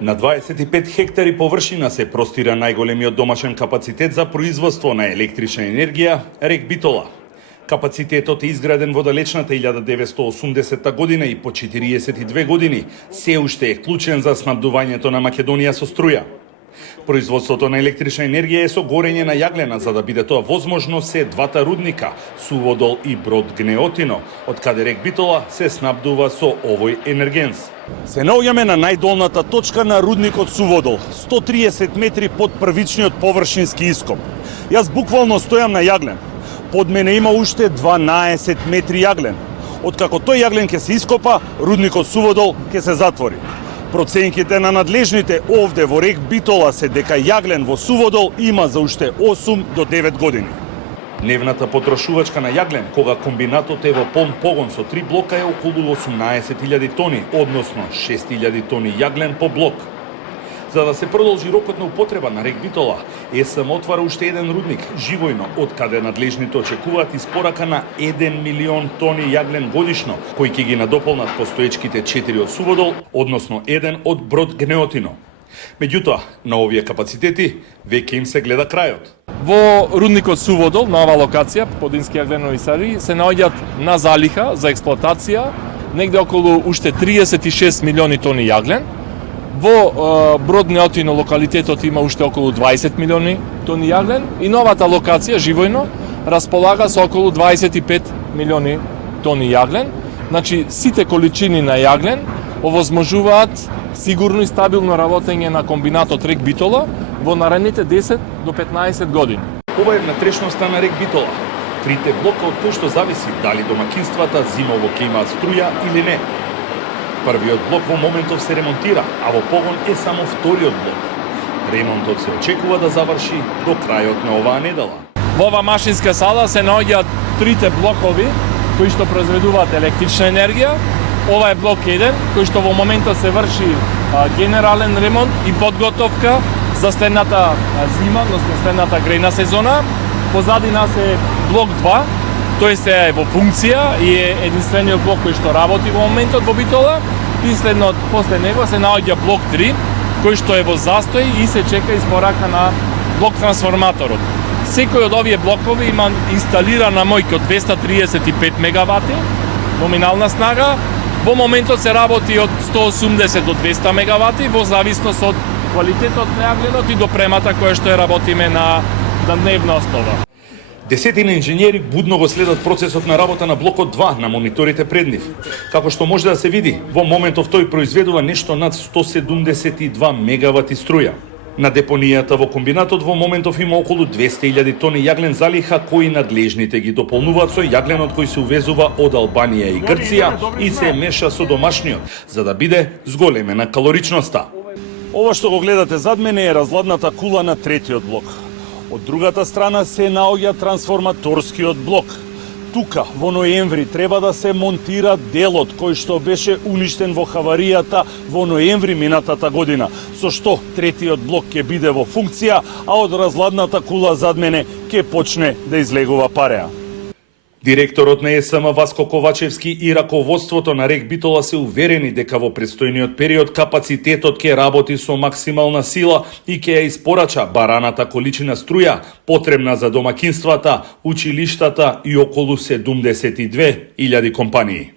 На 25 хектари површина се простира најголемиот домашен капацитет за производство на електрична енергија, рек Битола. Капацитетот е изграден во далечната 1980 година и по 42 години се уште е клучен за снабдувањето на Македонија со струја. Производството на електрична енергија е со горење на јаглена, за да биде тоа возможно се двата рудника, Суводол и Брод Гнеотино, од каде рек Битола се снабдува со овој енергенс. Се наоѓаме на најдолната точка на рудникот Суводол, 130 метри под првичниот површински ископ. Јас буквално стојам на јаглен. Под мене има уште 12 метри јаглен. Откако тој јаглен ќе се ископа, рудникот Суводол ќе се затвори. Проценките на надлежните овде во рек Битола се дека јаглен во Суводол има за уште 8 до 9 години. Дневната потрошувачка на јаглен, кога комбинатот е во полн погон со 3 блока, е околу 18.000 тони, односно 6.000 тони јаглен по блок. За да се продолжи рокот на употреба на рек Битола, ЕСМ отвара уште еден рудник, Живојно, од каде надлежните очекуваат испорака на 1 милион тони јаглен годишно, кои ќе ги надополнат постоечките 4 од Суводол, односно 1 од Брод Гнеотино. Меѓутоа, на овие капацитети веќе им се гледа крајот. Во рудникот Суводол, на оваа локација, Подински јагленови сари, се наоѓаат на залиха за експлоатација негде околу уште 36 милиони тони јаглен. Во Брод Гнеотино локалитетот има уште околу 20 милиони тони јаглен и новата локација, Живојно, располага со околу 25 милиони тони јаглен. Значи, сите количини на јаглен овозможуваат сигурно и стабилно работење на комбинатот рек Битола во наредните 10 до 15 години. Ова е внатрешноста на рек Битола. Трите блока од кои што зависи дали домакинствата зимово ќе имаат струја или не. Првиот блок во моментов се ремонтира, а во погон е само вториот блок. Ремонтот се очекува да заврши до крајот на оваа недела. Во оваа машинска сала се наоѓаат трите блокови кои што произведуваат електрична енергија. Ова е блок 1, кој што во моментот се врши генерален ремонт и подготовка за следната зима, односно следната грејна сезона. Позади нас е блок 2, тој се е во функција и е единствениот блок кој што работи во моментот во Битола. И после него се наоѓа блок 3, кој што е во застој и се чека испорака на блок трансформаторот. Секој од овие блокови има инсталирана моќ од 235 мегавати, номинална снага. Во моментот се работи од 180 до 200 мегавати, во зависност од квалитетот на јагленот и допремата која што ја работиме на дневна основа. Десетина инженери будно го следат процесот на работа на блокот 2 на мониторите пред нив. Како што може да се види, во моментов тој произведува нешто над 172 мегавати струја. На депонијата во комбинатот во моментов има околу 200.000 тони јаглен залиха, кои надлежните ги дополнуваат со јагленот кој се увезува од Албанија и Грција и се меша со домашниот, за да биде зголемена калоричноста. Ова што го гледате зад мене е разладната кула на третиот блок. Од другата страна се наоѓа трансформаторскиот блок. Тука, во ноември, треба да се монтира делот кој што беше уништен во хаваријата во ноември минатата година, со што третиот блок ќе биде во функција, а од разладната кула зад мене ќе почне да излегува пареа. Директорот на ЕСМ Васко Ковачевски и раководството на рек Битола се уверени дека во предстојниот период капацитетот ќе работи со максимална сила и ќе ја испорача бараната количина струја потребна за домакинствата, училиштата и околу 72.000 компании.